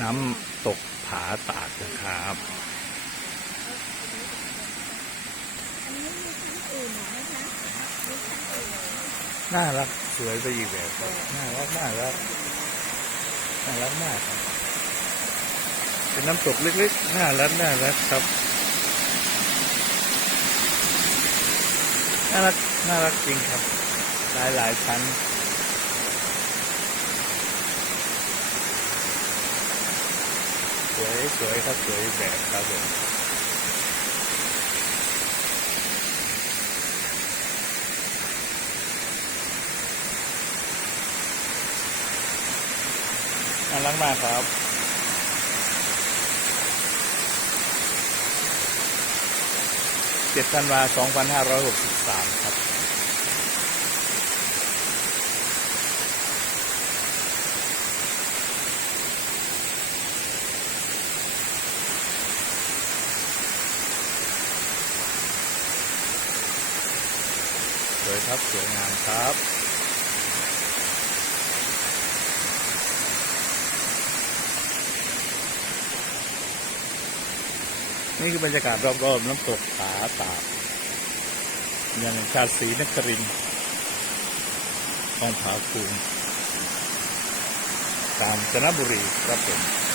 น้ำตกผาตาดนะครับน่ารักสวยไปอีกแบบครับน่ารักน่ารักน่ารักมากครับเป็นน้ำตกเล็กๆน่ารักน่ารักครับน่ารักน่ารักจริงครับ หลายหลายๆชั้น สวยสวยครับสวยแบบครับผมน่ารักมากครับเจ็ดธันวาสองพันห้าร้อยหกสิบสามครับ สวยครับสวยงามครับนี่คือบรรยากาศรอบๆน้ำตกผาตาดยังแห่งชาติศรีนครินทองผาภูมิกาญจนบุรีครับผม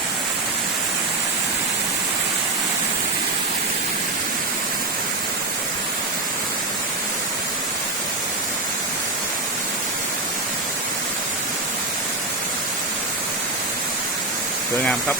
cửa Ngam thấp.